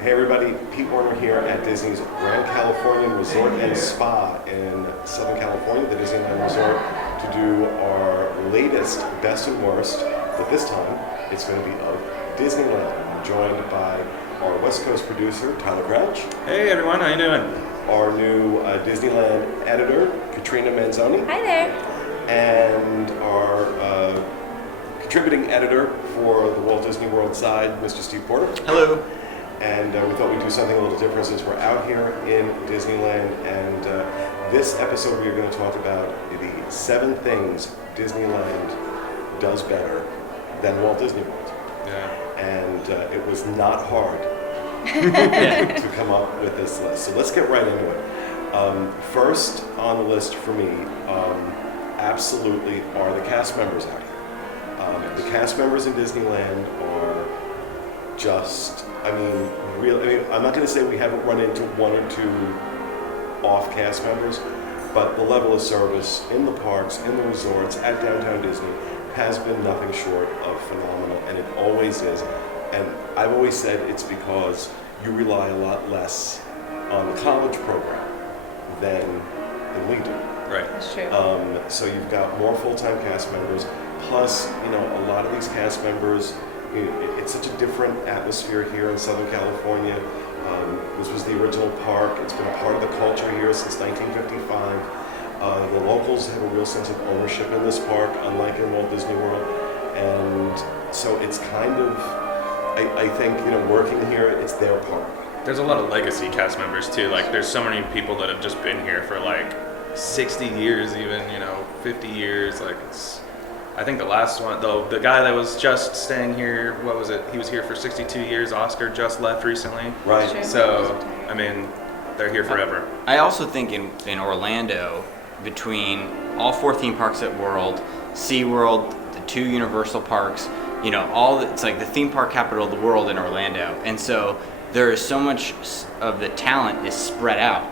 Hey everybody, Pete Warner here at Disney's Grand Californian Resort and Spa in Southern California, the Disneyland Resort, to do our latest Best and Worst, but this time it's going to be of Disneyland. I'm joined by our West Coast producer, Tyler Crouch. Hey everyone, how you doing? Our new Disneyland editor, Katrina Manzoni. Hi there. And our contributing editor for the Walt Disney World side, Mr. Steve Porter. Hello. And we thought we'd do something a little different since we're out here in Disneyland. And this episode we are going to talk about the 7 things Disneyland does better than Walt Disney World. Yeah. And it was not hard to come up with this list. So let's get right into it. First on the list for me, absolutely, are the cast members out here. The cast members in Disneyland are just, I'm not going to say we haven't run into 1 or 2 off cast members, but the level of service in the parks, in the resorts, at Downtown Disney has been nothing short of phenomenal, and it always is. And I've always said it's because you rely a lot less on the college program than we do. Right. That's true. So you've got more full-time cast members, plus, a lot of these cast members, it's such a different atmosphere here in Southern California. This was the original park. It's been a part of the culture here since 1955. The locals have a real sense of ownership in this park, unlike in Walt Disney World. And so it's kind of, I think, working here, it's their park. There's a lot of legacy cast members too. Like there's so many people that have just been here for like 60 years even, 50 years. Like I think the last one, though, the guy that was just staying here, what was it? He was here for 62 years. Oscar just left recently. Right. So, they're here forever. I also think in Orlando, between all 4 theme parks at World, SeaWorld, the 2 Universal parks, it's like the theme park capital of the world in Orlando. And so there is so much of the talent is spread out.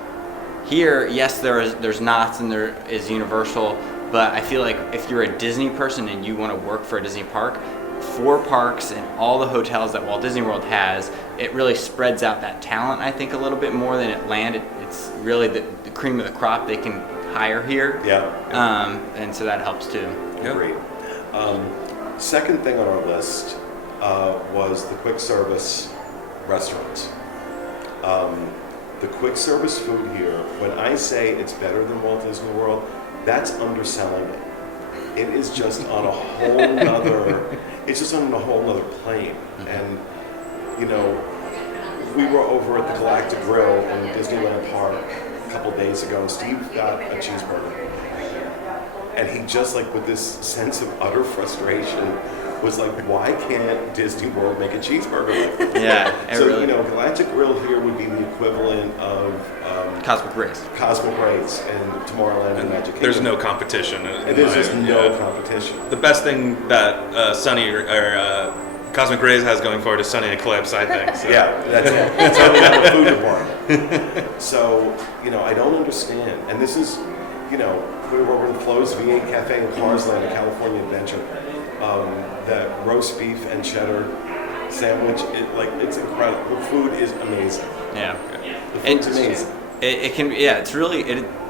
Here, yes, there's Knott's and there is Universal, but I feel like if you're a Disney person and you want to work for a Disney park, 4 parks and all the hotels that Walt Disney World has, it really spreads out that talent, I think, a little bit more than at Land. It's really the cream of the crop they can hire here. Yeah. And so that helps too. Agreed. Second thing on our list was the quick service restaurants. The quick service food here, when I say it's better than Walt Disney World, that's underselling it. It is just on a whole nother, it's just on a whole nother plane. And, we were over at the Galactic Grill in Disneyland Park a couple days ago, and Steve got a cheeseburger. And he just, with this sense of utter frustration, was like, why can't Disney World make a cheeseburger like this? Yeah. So, really, Galactic Grill here would be the equivalent of Cosmic Rays. Cosmic Rays and Tomorrowland and Magic Kingdom. There's no competition. And there's just no competition. The best thing that Sunny or Cosmic Rays has going for it is Sunny Eclipse, I think. So. Yeah, that's it. That's how we have a food department. So, I don't understand. And this is, we were over in Flo's V8 Cafe in Carsland, a California adventure. That roast beef and cheddar sandwich, it's incredible. The food is amazing. Yeah. The food's amazing. It can, it's really,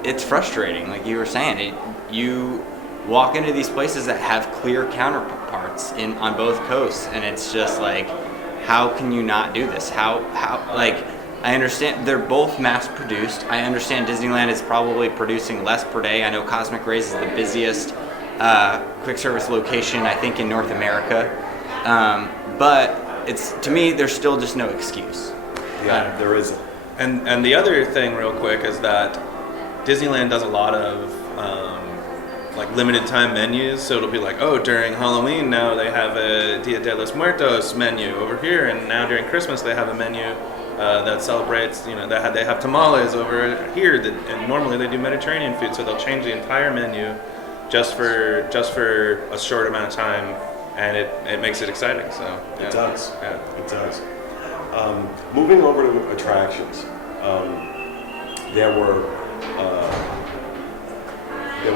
it's frustrating. Like you were saying, you walk into these places that have clear counterparts on both coasts, and it's just like, how can you not do this? How I understand they're both mass produced. I understand Disneyland is probably producing less per day. I know Cosmic Rays is the busiest quick service location, I think, in North America. But to me, there's still just no excuse. Yeah, there isn't. And the other thing, real quick, is that Disneyland does a lot of limited time menus. So it'll be like, during Halloween now they have a Dia de los Muertos menu over here, and now during Christmas they have a menu that celebrates, they have tamales over here, and normally they do Mediterranean food. So they'll change the entire menu just for a short amount of time, and it makes it exciting. So yeah. It does. Yeah. It does. Moving over to attractions, there were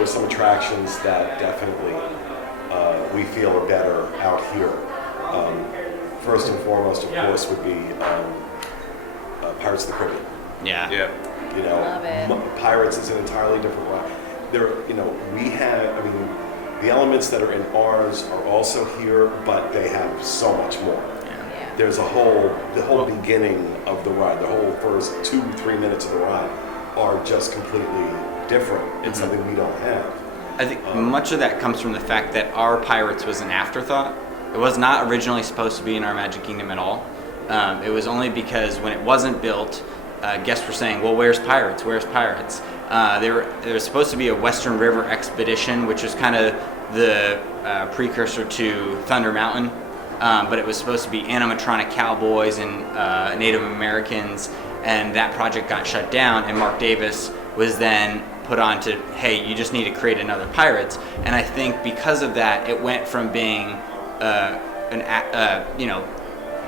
some attractions that definitely we feel are better out here. First and foremost, of course, would be Pirates of the Caribbean. Yeah. Yeah. You know, Love it. Pirates is an entirely different ride. There, you know, we have. I mean, the elements that are in ours are also here, but they have so much more. Yeah. There's the whole beginning of the ride, the whole first 2-3 minutes of the ride are just completely different. It's something we don't have. I think much of that comes from the fact that our Pirates was an afterthought. It was not originally supposed to be in our Magic Kingdom at all. It was only because when it wasn't built, guests were saying, well, where's Pirates? Where's Pirates? There was supposed to be a Western River expedition, which is kind of the precursor to Thunder Mountain. But it was supposed to be animatronic cowboys and Native Americans, and that project got shut down, and Mark Davis was then put on to, hey, you just need to create another Pirates. And I think because of that, it went from being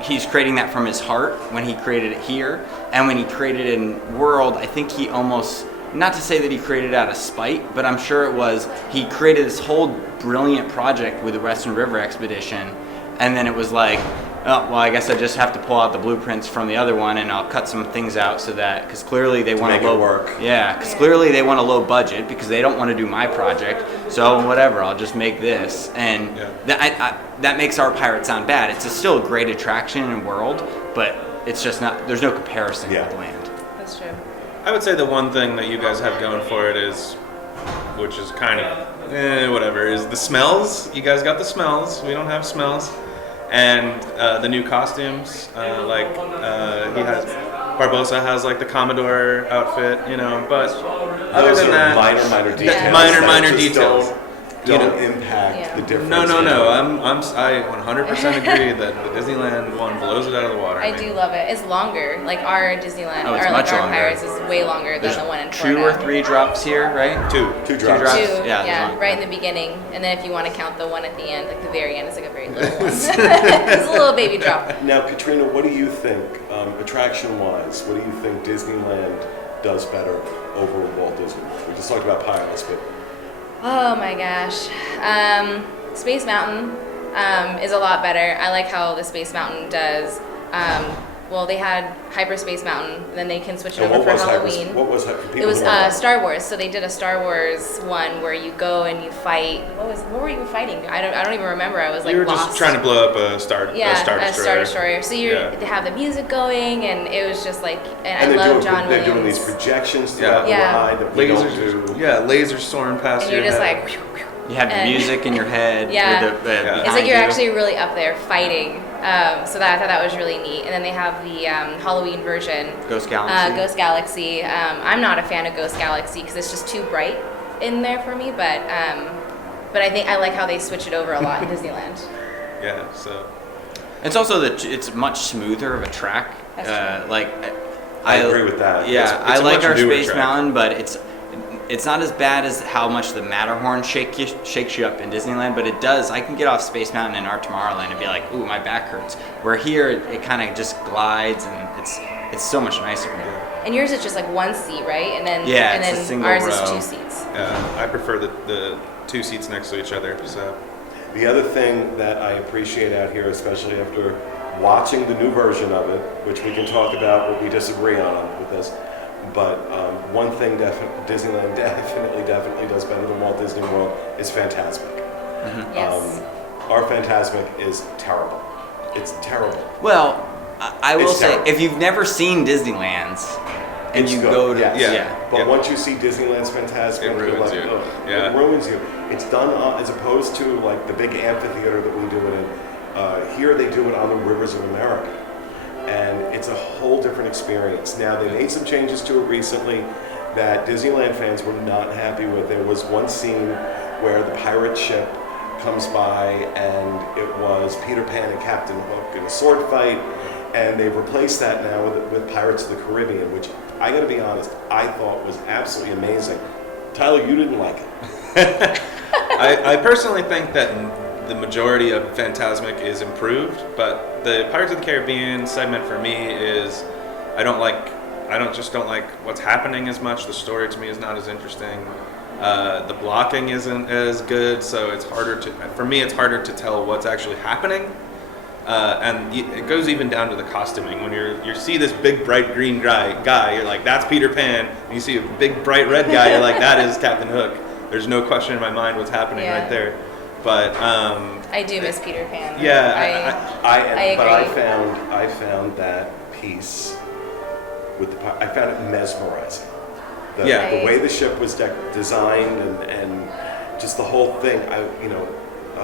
he's creating that from his heart when he created it here, and when he created it in World, I think he almost, not to say that he created it out of spite, but I'm sure it was, he created this whole brilliant project with the Western River Expedition, and then it was like, oh, well, I guess I just have to pull out the blueprints from the other one, and I'll cut some things out so that, because clearly they want make a low it work. Yeah, because clearly they want a low budget because they don't want to do my project. So whatever, I'll just make this, and that makes our Pirate sound bad. It's still a great attraction in World, but it's just not. There's no comparison with Land. That's true. I would say the one thing that you guys have going for it is, which is kind of whatever, is the smells. You guys got the smells. We don't have smells. And the new costumes, he has, Barbosa has like the Commodore outfit, you know, but other Those than are that, minor details. minor that just details. Don't impact the difference. No. I 100% agree that the Disneyland one blows it out of the water. I do love it. It's longer. Like our Disneyland, Oh, it's or like much our longer. Pirates is way longer than There's the one in 2 Florida. or 3 drops here, right? Two drops. drops. 2, Yeah, yeah, there's one. right in the beginning, and then if you want to count the one at the end, like the very end, it's like a very little one. It's a little baby drop. Now, Katrina, what do you think, attraction-wise, what do you think Disneyland does better over Walt Disney? We just talked about Pirates, but Oh my gosh. Space Mountain is a lot better. I like how the Space Mountain does. Well, they had Hyperspace Mountain, and then they can switch it and over what for was Halloween. What was for people It was who don't know? Star Wars. So they did a Star Wars one where you go and you fight. What were you fighting? I don't even remember. I was like you were lost. just trying to blow up a Star Destroyer. So they have the music going, and it was just like, And I love John they're Williams. doing these projections throughout Yeah. the ride that we don't do. Lasers soaring past and your you're just head. like, You have the And- music in your head. Yeah. With the, it's behind like you're you. actually really up there fighting. So I thought that was really neat. And then they have the Halloween version, Ghost Galaxy. Ghost Galaxy. I'm not a fan of Ghost Galaxy because it's just too bright in there for me. But I think I like how they switch it over a lot in Disneyland. Yeah, so It's also that it's much smoother of a track. That's true. I agree with that. Yeah, It's I a like much our newer Space track. Mountain, but it's not as bad as how much the Matterhorn shakes you up in Disneyland, but it does. I can get off Space Mountain in our Tomorrowland and be like, ooh, my back hurts. Where here, it kind of just glides, and it's so much nicer. And yours is just like one seat, right? And then Yeah, it's a single ours row. is 2 seats. I prefer the 2 seats next to each other. So The other thing that I appreciate out here, especially after watching the new version of it, which we can talk about what we disagree on with this, but one thing Disneyland definitely does better than Walt Disney World is Fantasmic. Yes. Our Fantasmic is terrible. It's terrible. Well, I will It's say, terrible. if you've never seen Disneyland's and It's you good, go to yes. But Yeah. once you see Disneyland's Fantasmic, It you're ruins like, you. ugh. Yeah. It ruins you. It's done as opposed to like the big amphitheater that we do it in. Here they do it on the Rivers of America, and it's a whole different experience. Now they made some changes to it recently that Disneyland fans were not happy with. There was one scene where the pirate ship comes by, and it was Peter Pan and Captain Hook in a sword fight, and they've replaced that now with Pirates of the Caribbean, which I gotta be honest, I thought was absolutely amazing. Tyler, you didn't like it. I personally think that the majority of Fantasmic is improved, but the Pirates of the Caribbean segment for me is I don't like what's happening as much. The story to me is not as interesting. The blocking isn't as good, so it's harder to tell what's actually happening. It goes even down to the costuming. When you see this big bright green guy, you're like, that's Peter Pan. And you see a big bright red guy, you're like, that is Captain Hook. There's no question in my mind what's happening right there. But I do miss Peter Pan. Yeah, I But agree. I found that piece with I found it mesmerizing. The way the ship was designed and just the whole thing.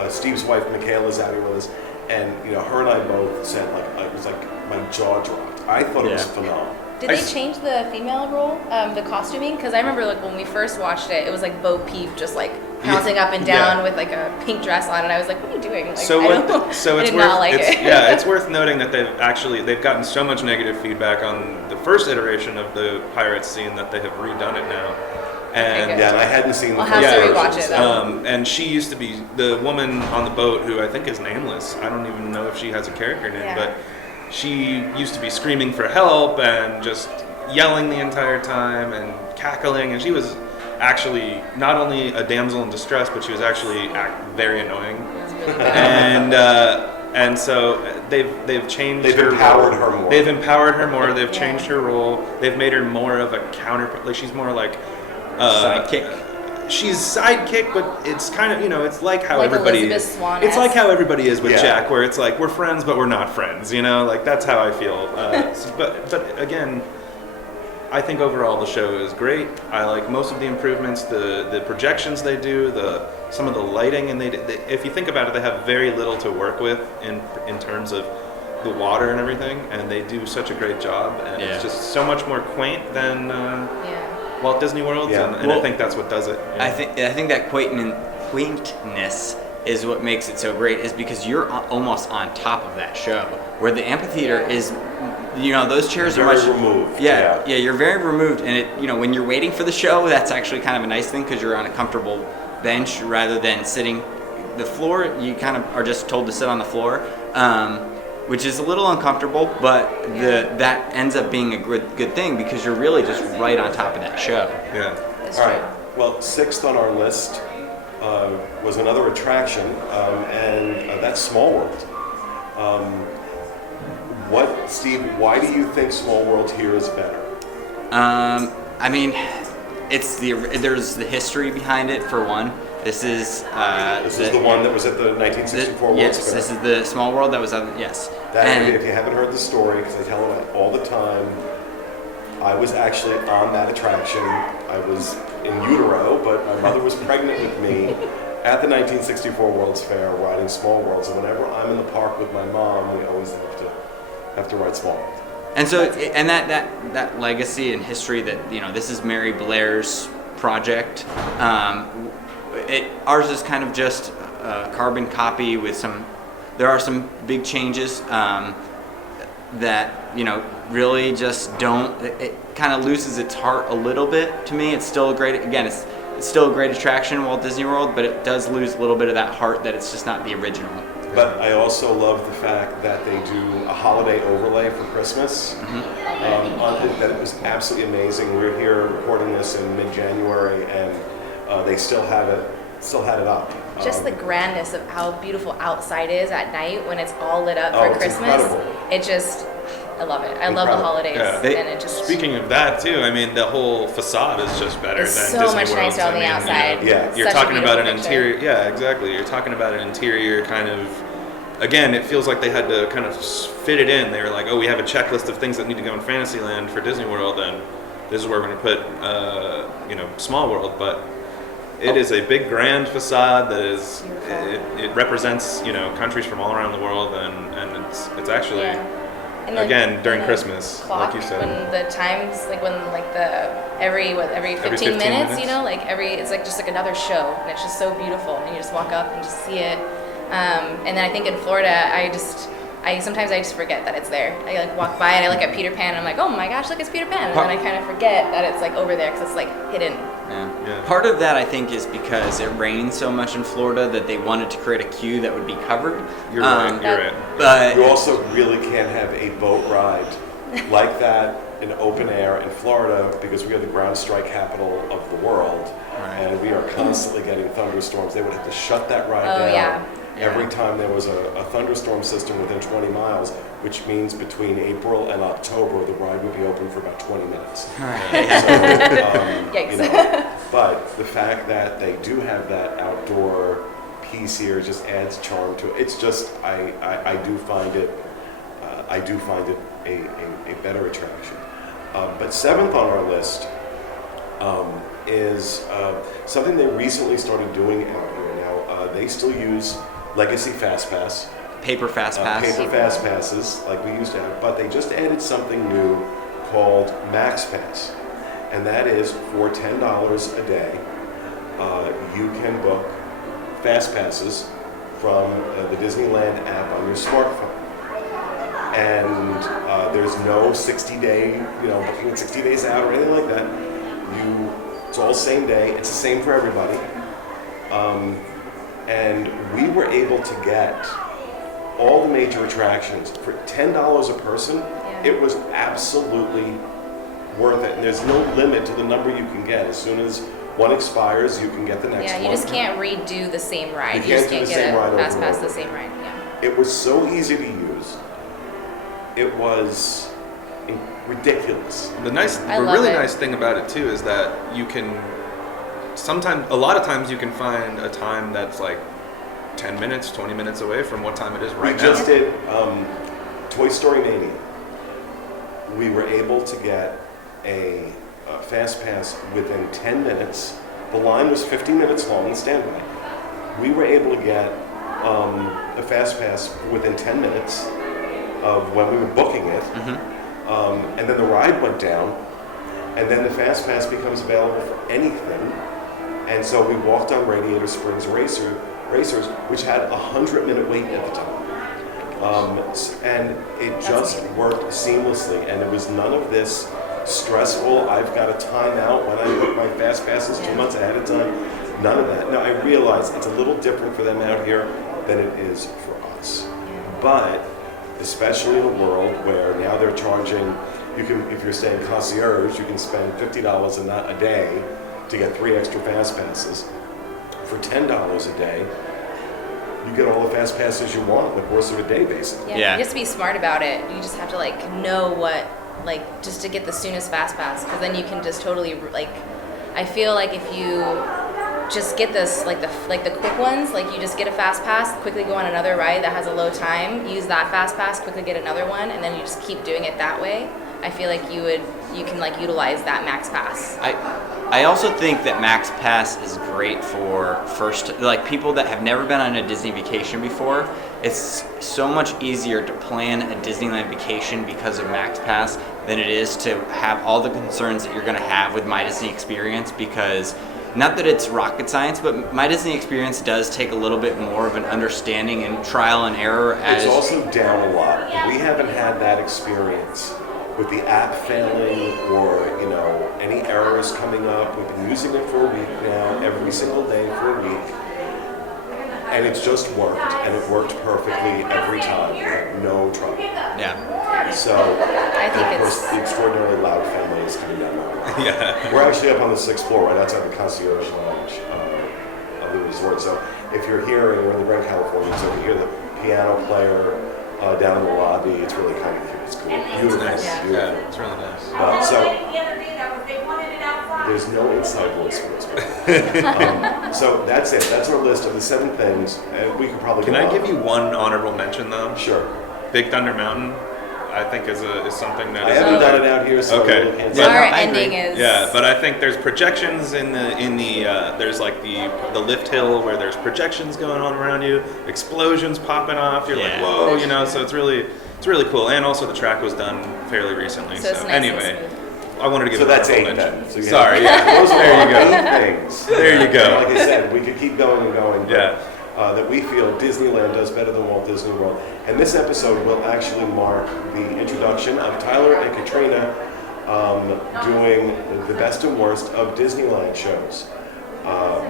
Steve's wife Michaela's out here with us, and her and I both said it was like my jaw dropped. I thought it was phenomenal. Did they change the female role, the costuming? Because I remember when we first watched it, it was like Bo Peep just pouncing up and down with a pink dress on, and I was like, "What are you doing?" I did not like it. Yeah, it's worth noting that they've gotten so much negative feedback on the first iteration of the Pirates scene that they have redone it now. And Okay, and I hadn't seen the I'll have to rewatch it. and she used to be the woman on the boat who I think is nameless. I don't even know if she has a character name, but she used to be screaming for help and just yelling the entire time and cackling, and she was actually not only a damsel in distress, but she was actually very annoying. And so they've changed. They've her empowered role. her more. They've empowered her more. They've changed her role. They've made her more of a counterpart. Like she's more like sidekick. She's sidekick, but it's kind of it's like how Like everybody Elizabeth is. Swann-esque. It's like how everybody is with Yeah. Jack, where it's like we're friends, but we're not friends. Like that's how I feel. But again, I think overall the show is great. I like most of the improvements, the projections they do, some of the lighting, and they if you think about it, they have very little to work with in terms of the water and everything, and they do such a great job, and it's just so much more quaint than Walt Disney World, and I think that's what does it. I think that quaintness is what makes it so great, is because you're almost on top of that show, where the amphitheater is, those chairs are Very much removed. Yeah, you're very removed, and it, when you're waiting for the show, that's actually kind of a nice thing because you're on a comfortable bench rather than sitting. The floor, you kind of are just told to sit on the floor, which is a little uncomfortable, but that ends up being a good thing because you're really just right on top of that show. Yeah. That's All true. right. Well, sixth on our list was another attraction, and that's Small World. Steve, why do you think Small World here is better? I mean, there's the history behind it for one. This is the one that was at the 1964 World's Yes, Fair. this is the Small World that was on. Yes. If you haven't heard the story, because I tell it all the time, I was actually on that attraction. I was in utero, but my mother was pregnant with me at the 1964 World's Fair riding Small World. So whenever I'm in the park with my mom, we always have to ride Small World. And so, and that legacy and history that this is Mary Blair's project. Ours is kind of just a carbon copy with some. There are some big changes that really just don't. It kind of loses its heart a little bit to me. It's still a great. Again, it's still a great attraction, Walt Disney World, but it does lose a little bit of that heart that it's just not the original. But I also love the fact that they do a holiday overlay for Christmas. That it was absolutely amazing. We're here recording this in mid-January, and they still had it up. Just the grandness of how beautiful outside is at night when it's all lit up for it's Christmas. incredible. I love it. I love the Incredible. holidays, and it just. Speaking of that too, I mean the whole facade is just better It's than so Disney much World's. nicer on the I mean, outside. Yeah. You're Such a talking about an beautiful picture. interior. Yeah, exactly. You're talking about an interior kind of. Again, it feels like they had to kind of fit it in. They were like, oh, we have a checklist of things that need to go in Fantasyland for Disney World, and this is where we're going to put, Small World. But it is a big, grand facade that is. It represents, countries from all around the world, and it's actually. Yeah. And then Again, during the Christmas, clock, like you said. when the times, every 15 15 minutes, minutes. it's like just like another show, and it's just so beautiful, and you just walk up and just see it. And then I think in Florida, sometimes I just forget that it's there. I walk by and I look at Peter Pan, and I'm like, oh my gosh, look, it's Peter Pan, and then I kind of forget that it's over there because it's hidden. Yeah. Part of that, I think, is because it rains so much in Florida that they wanted to create a queue that would be covered. You're right. But You also really can't have a boat ride like that in open air in Florida because we are the ground strike capital of the world, and we are constantly getting thunderstorms. They would have to shut that ride down. every time there was a thunderstorm system within 20 miles, which means between April and October, the ride would be open for about 20 minutes. Yikes. But the fact that they do have that outdoor piece here just adds charm to it. It's just, I do find it a better attraction. But seventh on our list is something they recently started doing out here. Now, they still use legacy FastPass. Paper fast pass. Paper fast passes like we used to have, but they just added something new called MaxPass, and that is for $10 a day. You can book fast passes from the Disneyland app on your smartphone, and there's no 60-day, booking 60 days out or anything like that. It's all same day. It's the same for everybody, and we were able to get all the major attractions for $10 a person. Yeah. It was absolutely worth it, and there's no limit to the number you can get. As soon as one expires, you can get the next one. Yeah, you just can't redo the same ride. You You, can't just do can't the get same a ride over fast and pass over. the same ride. Yeah. It was so easy to use. It was ridiculous. The I love really it. nice thing about it too is that you can a lot of times you can find a time that's like 10 minutes, 20 minutes away from what time it is right We now. just did Toy Story Mania. We were able to get a fast pass within 10 minutes. The line was 15 minutes long in standby. We were able to get a fast pass within 10 minutes of when we were booking it. And then the ride went down, and then the fast pass becomes available for anything. And so we walked on Radiator Springs Racers, which had a 100-minute wait at the time. And it just worked seamlessly, and there was none of this stressful, I've got to time out when I book my fast passes 2 months ahead of time. None of that. Now, I realize it's a little different for them out here than it is for us. But especially in a world where now they're charging, if you're staying concierge, you can spend $50 a day to get 3 extra fast passes. For $10 a day, you get all the fast passes you want in the course of a day, basically. Yeah. You just be smart about it. You just have to know what, just to get the soonest fast pass, because then you can just totally I feel like if you just get this the quick ones, you just get a fast pass, quickly go on another ride that has a low time, use that fast pass, quickly get another one, and then you just keep doing it that way. I feel like you can utilize that Max Pass. I also think that Max Pass is great for people that have never been on a Disney vacation before. It's so much easier to plan a Disneyland vacation because of Max Pass than it is to have all the concerns that you're going to have with My Disney Experience, because not that it's rocket science, but My Disney Experience does take a little bit more of an understanding and trial and error. It's also down a lot. We haven't had that experience with the app failing or any errors coming up. We've been using it for a week now, every single day for a week, and it's just worked, and it worked perfectly every time, no trouble. Yeah. So, I think and of course, it's- the extraordinarily loud family is coming down the hall. Yeah. We're actually up on the 6th floor, right outside the concierge lounge of the resort. So if you're here and we're in the Grand California, so if you hear the piano player down in the lobby, it's really kind of cute. It's cool. Beautiful. Nice. Beautiful. Yeah, it's really nice. There's no inside voice for this. So that's it. That's our list of the 7 things. We could probably Can go I on. give you one honorable mention though? Sure. Big Thunder Mountain, I think is something that I is haven't done it out here, so Okay. I really can't Yeah. say. Our I agree. ending is Yeah, but I think there's projections in the there's the lift hill where there's projections going on around you, explosions popping off. You're like, Yeah. whoa, so it's really cool. And also the track was done fairly recently. So it's nice anyway, and smooth. I wanted to give So an that's honorable 8 mention. then. So you Sorry, have- yeah. Those are There you our go. 8 things. There you go. Like I said, we could keep going and going. But, Yeah. that we feel Disneyland does better than Walt Disney World. And this episode will actually mark the introduction of Tyler and Katrina doing the best and worst of Disneyland shows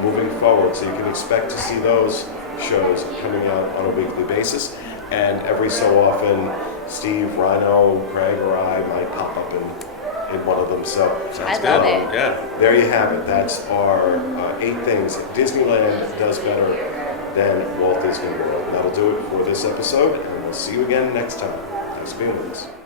moving forward. So you can expect to see those shows coming out on a weekly basis. And every so often, Steve, Rhino, Craig, or I might pop up in one of them. So I love it. Yeah. there you have it. That's our 8 things Disneyland does better than Walt Disney World. And that'll do it for this episode, and we'll see you again next time. Thanks for being with us.